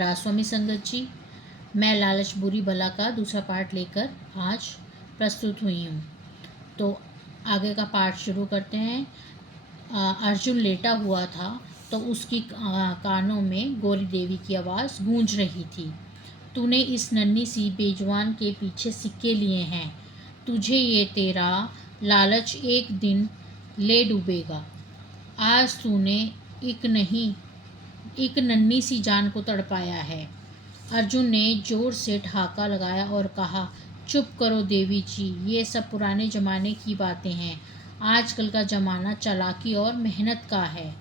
महाराज स्वामी संगत जी, मैं लालच बुरी बला का दूसरा पार्ट लेकर आज प्रस्तुत हुई हूँ। तो आगे का पार्ट शुरू करते हैं। अर्जुन लेटा हुआ था तो उसकी कानों में गौरी देवी की आवाज़ गूंज रही थी। तूने इस नन्ही सी बेजुबान के पीछे सिक्के लिए हैं। तुझे ये तेरा लालच एक दिन ले डूबेगा। आज तूने एक नन्ही सी जान को तड़पाया है। अर्जुन ने जोर से ठहाका लगाया और कहा, चुप करो देवी जी, ये सब पुराने ज़माने की बातें हैं। आजकल का ज़माना चालाकी और मेहनत का है।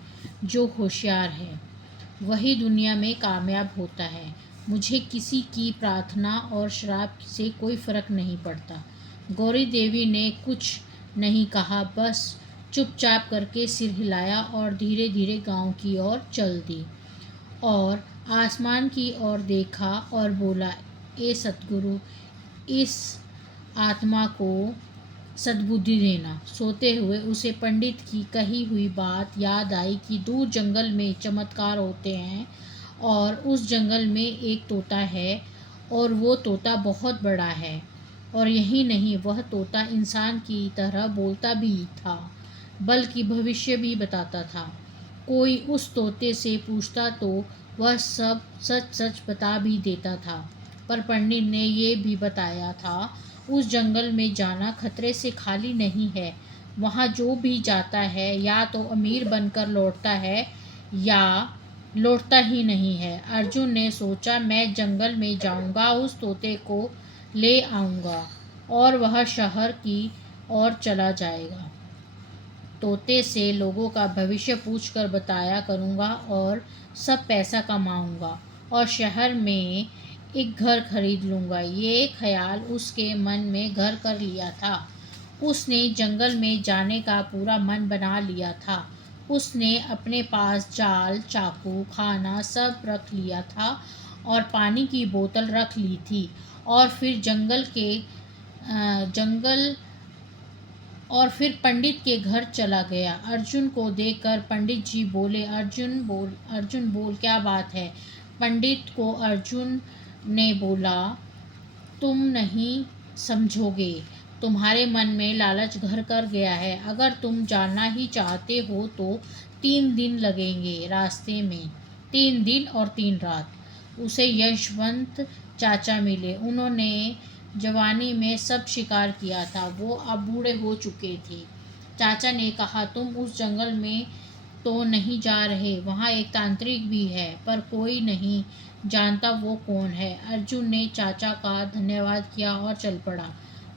जो होशियार है वही दुनिया में कामयाब होता है। मुझे किसी की प्रार्थना और श्राप से कोई फ़र्क नहीं पड़ता। गौरी देवी ने कुछ नहीं कहा, बस चुपचाप करके सिर हिलाया और धीरे धीरे गांव की ओर चल दी और आसमान की ओर देखा और बोला, ए सतगुरु, इस आत्मा को सद्बुद्धि देना। सोते हुए उसे पंडित की कही हुई बात याद आई कि दूर जंगल में चमत्कार होते हैं और उस जंगल में एक तोता है और वो तोता बहुत बड़ा है। और यही नहीं, वह तोता इंसान की तरह बोलता भी था, बल्कि भविष्य भी बताता था। कोई उस तोते से पूछता तो वह सब सच सच बता भी देता था। पर पंडित ने ये भी बताया था, उस जंगल में जाना खतरे से खाली नहीं है। वहाँ जो भी जाता है या तो अमीर बनकर लौटता है या लौटता ही नहीं है। अर्जुन ने सोचा, मैं जंगल में जाऊंगा, उस तोते को ले आऊंगा और वह शहर की ओर चला जाएगा। तोते से लोगों का भविष्य पूछकर बताया करूँगा और सब पैसा कमाऊँगा और शहर में एक घर खरीद लूँगा। ये ख्याल उसके मन में घर कर लिया था। उसने जंगल में जाने का पूरा मन बना लिया था। उसने अपने पास जाल, चाकू, खाना सब रख लिया था और पानी की बोतल रख ली थी और फिर पंडित के घर चला गया। अर्जुन को देखकर पंडित जी बोले, अर्जुन बोल, क्या बात है? पंडित को अर्जुन ने बोला, तुम नहीं समझोगे, तुम्हारे मन में लालच घर कर गया है। अगर तुम जाना ही चाहते हो तो 3 दिन लगेंगे रास्ते में, 3 दिन और 3 रात। उसे यशवंत चाचा मिले। उन्होंने जवानी में सब शिकार किया था, वो अब बूढ़े हो चुके थे। चाचा ने कहा, तुम उस जंगल में तो नहीं जा रहे, वहाँ एक तांत्रिक भी है, पर कोई नहीं जानता वो कौन है। अर्जुन ने चाचा का धन्यवाद किया और चल पड़ा।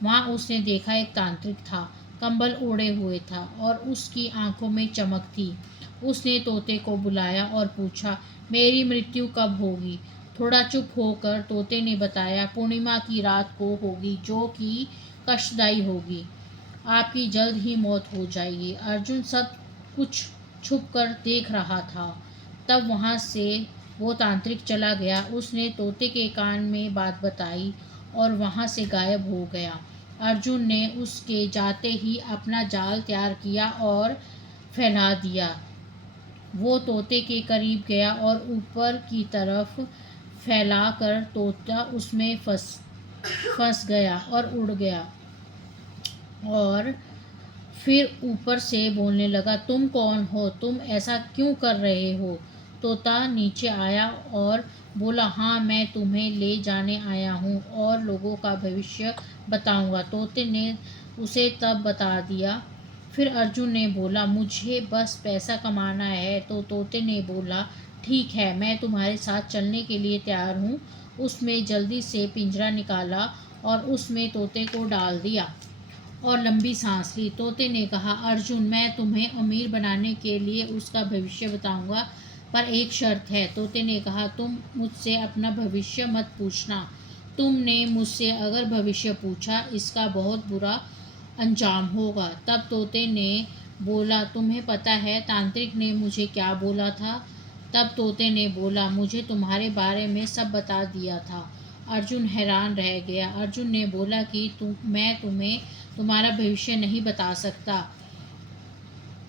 वहाँ उसने देखा एक तांत्रिक था, कंबल ओढ़े हुए था और उसकी आंखों में चमक थी। उसने तोते को बुलाया और पूछा, मेरी मृत्यु कब होगी? थोड़ा चुप होकर तोते ने बताया, पूर्णिमा की रात को होगी, जो कि कष्टदायी होगी। आपकी जल्द ही मौत हो जाएगी। अर्जुन सब कुछ छुप कर देख रहा था। तब वहाँ से वो तांत्रिक चला गया। उसने तोते के कान में बात बताई और वहाँ से गायब हो गया। अर्जुन ने उसके जाते ही अपना जाल तैयार किया और फैला दिया। वो तोते के करीब गया और ऊपर की तरफ फैलाकर तोता उसमें फंस गया और उड़ गया और फिर ऊपर से बोलने लगा, तुम कौन हो? तुम ऐसा क्यों कर रहे हो? तोता नीचे आया और बोला, हाँ, मैं तुम्हें ले जाने आया हूँ और लोगों का भविष्य बताऊँगा। तोते ने उसे तब बता दिया। फिर अर्जुन ने बोला, मुझे बस पैसा कमाना है। तो तोते ने बोला, ठीक है, मैं तुम्हारे साथ चलने के लिए तैयार हूँ। उसमें जल्दी से पिंजरा निकाला और उसमें तोते को डाल दिया और लंबी सांस ली। तोते ने कहा, अर्जुन, मैं तुम्हें अमीर बनाने के लिए उसका भविष्य बताऊंगा, पर एक शर्त है। तोते ने कहा, तुम मुझसे अपना भविष्य मत पूछना। तुमने मुझसे अगर भविष्य पूछा, इसका बहुत बुरा अंजाम होगा। तब तोते ने बोला, तुम्हें पता है तांत्रिक ने मुझे क्या बोला था? तब तोते ने बोला, मुझे तुम्हारे बारे में सब बता दिया था। अर्जुन हैरान रह गया। अर्जुन ने बोला कि मैं तुम्हें तुम्हारा भविष्य नहीं बता सकता।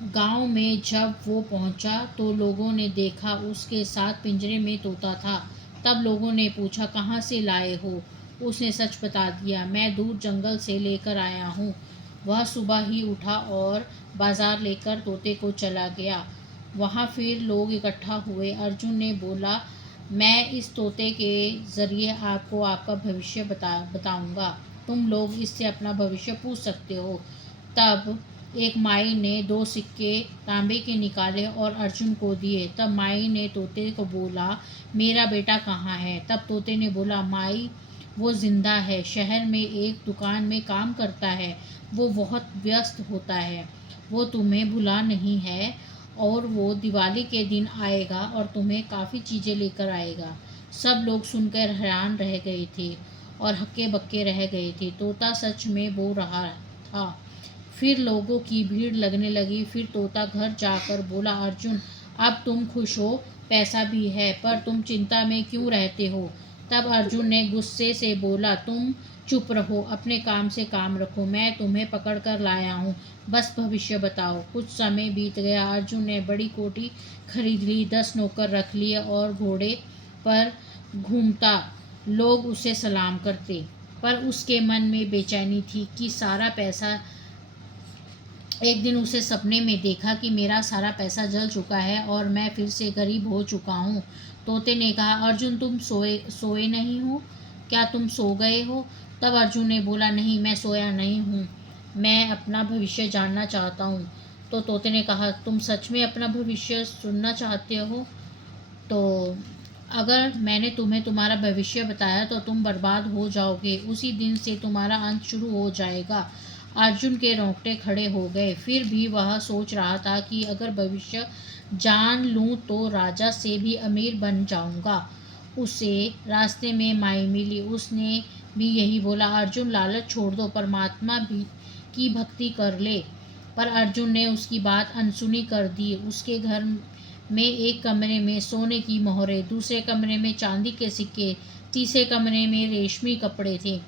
गांव में जब वो पहुंचा तो लोगों ने देखा उसके साथ पिंजरे में तोता था। तब लोगों ने पूछा, कहाँ से लाए हो? उसने सच बता दिया, मैं दूर जंगल से लेकर आया हूँ। वह सुबह ही उठा और बाजार लेकर तोते को चला गया। वहाँ फिर लोग इकट्ठा हुए। अर्जुन ने बोला, मैं इस तोते के ज़रिए आपको आपका भविष्य बताऊंगा। तुम लोग इससे अपना भविष्य पूछ सकते हो। तब एक माई ने 2 सिक्के तांबे के निकाले और अर्जुन को दिए। तब माई ने तोते को बोला, मेरा बेटा कहाँ है? तब तोते ने बोला, माई वो जिंदा है, शहर में एक दुकान में काम करता है। वो बहुत व्यस्त होता है। वो तुम्हें भुला नहीं है और वो दिवाली के दिन आएगा और तुम्हें काफ़ी चीज़ें लेकर आएगा। सब लोग सुनकर हैरान रह गए थे और हक्के बक्के रह गए थे। तोता सच में बोल रहा था। फिर लोगों की भीड़ लगने लगी। फिर तोता घर जाकर बोला, अर्जुन अब तुम खुश हो, पैसा भी है, पर तुम चिंता में क्यों रहते हो? तब अर्जुन ने गुस्से से बोला, तुम चुप रहो, अपने काम से काम रखो। मैं तुम्हें पकड़ कर लाया हूँ, बस भविष्य बताओ। कुछ समय बीत गया। अर्जुन ने बड़ी कोठी खरीद ली, 10 नौकर रख लिए और घोड़े पर घूमता। लोग उसे सलाम करते, पर उसके मन में बेचैनी थी कि सारा पैसा। एक दिन उसे सपने में देखा कि मेरा सारा पैसा जल चुका है और मैं फिर से गरीब हो चुका हूँ। तोते ने कहा, अर्जुन तुम सोए सोए नहीं हो क्या? तुम सो गए हो? तब अर्जुन ने बोला, नहीं, मैं सोया नहीं हूँ, मैं अपना भविष्य जानना चाहता हूँ। तो तोते ने कहा, तुम सच में अपना भविष्य सुनना चाहते हो? तो अगर मैंने तुम्हें तुम्हारा भविष्य बताया तो तुम बर्बाद हो जाओगे। उसी दिन से तुम्हारा अंत शुरू हो जाएगा। अर्जुन के रोंगटे खड़े हो गए। फिर भी वह सोच रहा था कि अगर भविष्य जान लूं तो राजा से भी अमीर बन जाऊंगा। उसे रास्ते में माई मिली। उसने भी यही बोला, अर्जुन लालच छोड़ दो, परमात्मा भी की भक्ति कर ले। पर अर्जुन ने उसकी बात अनसुनी कर दी। उसके घर में एक कमरे में सोने की मोहरें, दूसरे कमरे में चांदी के सिक्के, तीसरे कमरे में रेशमी कपड़े थे।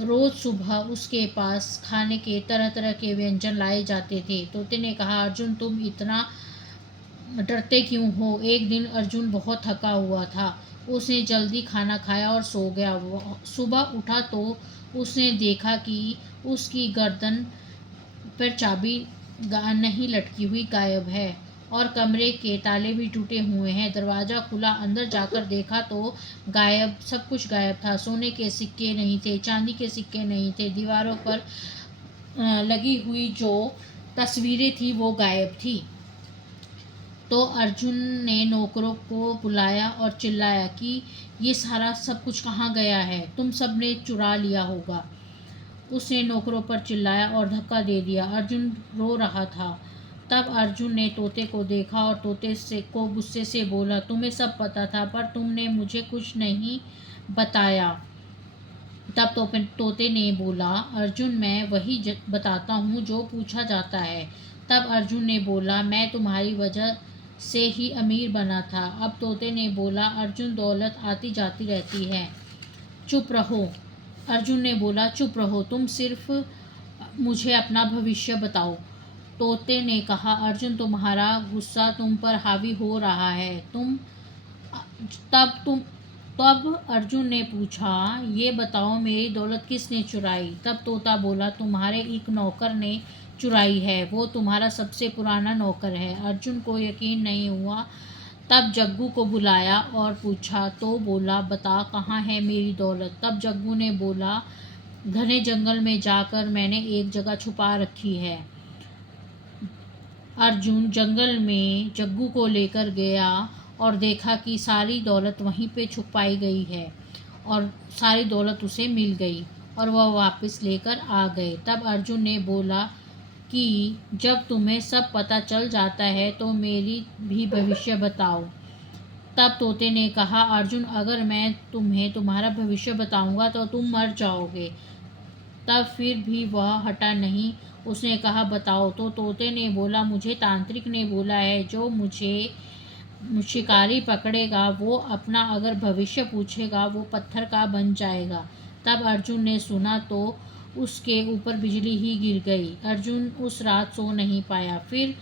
रोज सुबह उसके पास खाने के तरह तरह के व्यंजन लाए जाते थे। तोते ने कहा, अर्जुन तुम इतना डरते क्यों हो? एक दिन अर्जुन बहुत थका हुआ था। उसने जल्दी खाना खाया और सो गया। सुबह उठा तो उसने देखा कि उसकी गर्दन पर चाबी नहीं लटकी हुई गायब है और कमरे के ताले भी टूटे हुए हैं। दरवाज़ा खुला, अंदर जाकर देखा तो गायब, सब कुछ गायब था। सोने के सिक्के नहीं थे, चांदी के सिक्के नहीं थे, दीवारों पर लगी हुई जो तस्वीरें थी वो गायब थी। तो अर्जुन ने नौकरों को बुलाया और चिल्लाया कि ये सारा सब कुछ कहाँ गया है? तुम सब ने चुरा लिया होगा। उसने नौकरों पर चिल्लाया और धक्का दे दिया। अर्जुन रो रहा था। तब अर्जुन ने तोते को देखा और तोते से को गुस्से से बोला, तुम्हें सब पता था पर तुमने मुझे कुछ नहीं बताया। तब तोते ने बोला, अर्जुन मैं वही बताता हूँ जो पूछा जाता है। तब अर्जुन ने बोला, मैं तुम्हारी वजह से ही अमीर बना था। अब तोते ने बोला, अर्जुन दौलत आती जाती रहती है, चुप रहो। अर्जुन ने बोला, चुप रहो, तुम सिर्फ मुझे अपना भविष्य बताओ। तोते ने कहा, अर्जुन तुम्हारा गुस्सा तुम पर हावी हो रहा है। तब अर्जुन ने पूछा, ये बताओ मेरी दौलत किसने चुराई? तब तोता बोला, तुम्हारे एक नौकर ने चुराई है। वो तुम्हारा सबसे पुराना नौकर है। अर्जुन को यकीन नहीं हुआ। तब जग्गू को बुलाया और पूछा तो बोला, बता कहाँ है मेरी दौलत? तब जग्गू ने बोला, घने जंगल में जाकर मैंने एक जगह छुपा रखी है। अर्जुन जंगल में जग्गू को लेकर गया और देखा कि सारी दौलत वहीं पे छुपाई गई है और सारी दौलत उसे मिल गई और वह वापस लेकर आ गए। तब अर्जुन ने बोला कि जब तुम्हें सब पता चल जाता है तो मेरी भी भविष्य बताओ। तब तोते ने कहा, अर्जुन अगर मैं तुम्हें तुम्हारा भविष्य बताऊंगा तो तुम मर जाओगे। तब फिर भी वह हटा नहीं। उसने कहा, बताओ। तो तोते ने बोला, मुझे तांत्रिक ने बोला है जो मुझे शिकारी पकड़ेगा वो अपना अगर भविष्य पूछेगा वो पत्थर का बन जाएगा। तब अर्जुन ने सुना तो उसके ऊपर बिजली ही गिर गई। अर्जुन उस रात सो नहीं पाया। फिर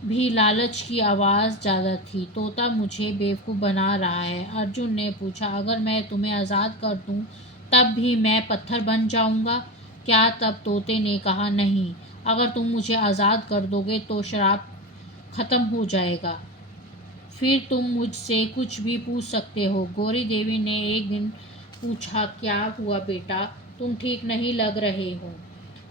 भी लालच की आवाज़ ज़्यादा थी। तोता मुझे बेवकूफ़ बना रहा है। अर्जुन ने पूछा, अगर मैं तुम्हें आज़ाद कर दूं तब भी मैं पत्थर बन जाऊंगा क्या? तब तोते ने कहा, नहीं, अगर तुम मुझे आज़ाद कर दोगे तो शराब ख़त्म हो जाएगा। फिर तुम मुझसे कुछ भी पूछ सकते हो। गौरी देवी ने एक दिन पूछा, क्या हुआ बेटा, तुम ठीक नहीं लग रहे हो?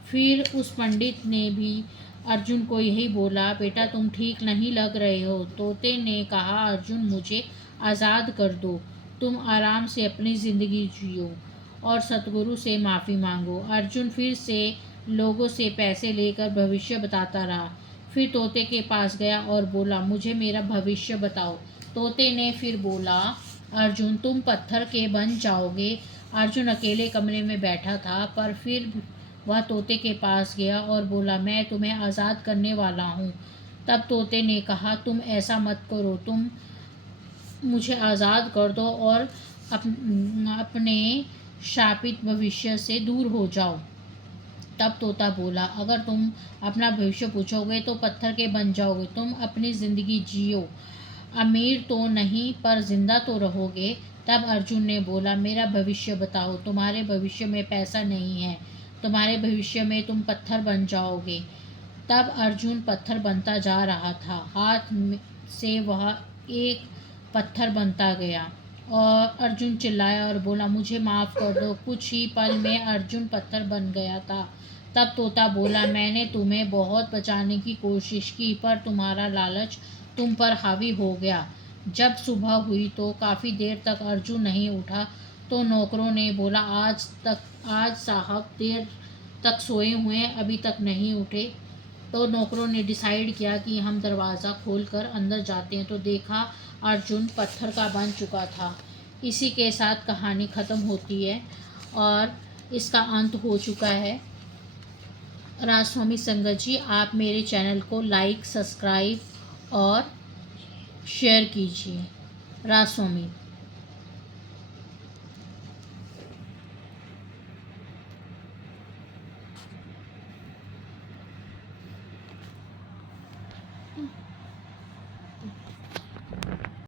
फिर उस पंडित ने भी अर्जुन को यही बोला, बेटा तुम ठीक नहीं लग रहे हो। तोते ने कहा, अर्जुन मुझे आज़ाद कर दो, तुम आराम से अपनी ज़िंदगी जियो और सतगुरु से माफ़ी मांगो। अर्जुन फिर से लोगों से पैसे लेकर भविष्य बताता रहा। फिर तोते के पास गया और बोला, मुझे मेरा भविष्य बताओ। तोते ने फिर बोला, अर्जुन तुम पत्थर के बन जाओगे। अर्जुन अकेले कमरे में बैठा था, पर फिर वह तोते के पास गया और बोला, मैं तुम्हें आज़ाद करने वाला हूँ। तब तोते ने कहा, तुम ऐसा मत करो, तुम मुझे आज़ाद कर दो और अपने शापित भविष्य से दूर हो जाओ। तब तोता बोला, अगर तुम अपना भविष्य पूछोगे तो पत्थर के बन जाओगे। तुम अपनी ज़िंदगी जियो, अमीर तो नहीं पर जिंदा तो रहोगे। तब अर्जुन ने बोला, मेरा भविष्य बताओ। तुम्हारे भविष्य में पैसा नहीं है, तुम्हारे भविष्य में तुम पत्थर बन जाओगे। तब अर्जुन पत्थर बनता जा रहा था। से वह एक पत्थर बनता गया और अर्जुन चिल्लाया और बोला, मुझे माफ़ कर दो। कुछ ही पल में अर्जुन पत्थर बन गया था। तब तोता बोला, मैंने तुम्हें बहुत बचाने की कोशिश की, पर तुम्हारा लालच तुम पर हावी हो गया। जब सुबह हुई तो काफ़ी देर तक अर्जुन नहीं उठा, तो नौकरों ने बोला, आज साहब देर तक सोए हुए हैं, अभी तक नहीं उठे। तो नौकरों ने डिसाइड किया कि हम दरवाज़ा खोलकर अंदर जाते हैं, तो देखा अर्जुन पत्थर का बन चुका था। इसी के साथ कहानी ख़त्म होती है और इसका अंत हो चुका है। राजस्वामी संगत जी, आप मेरे चैनल को लाइक, सब्सक्राइब और शेयर कीजिए। राजस्वामी।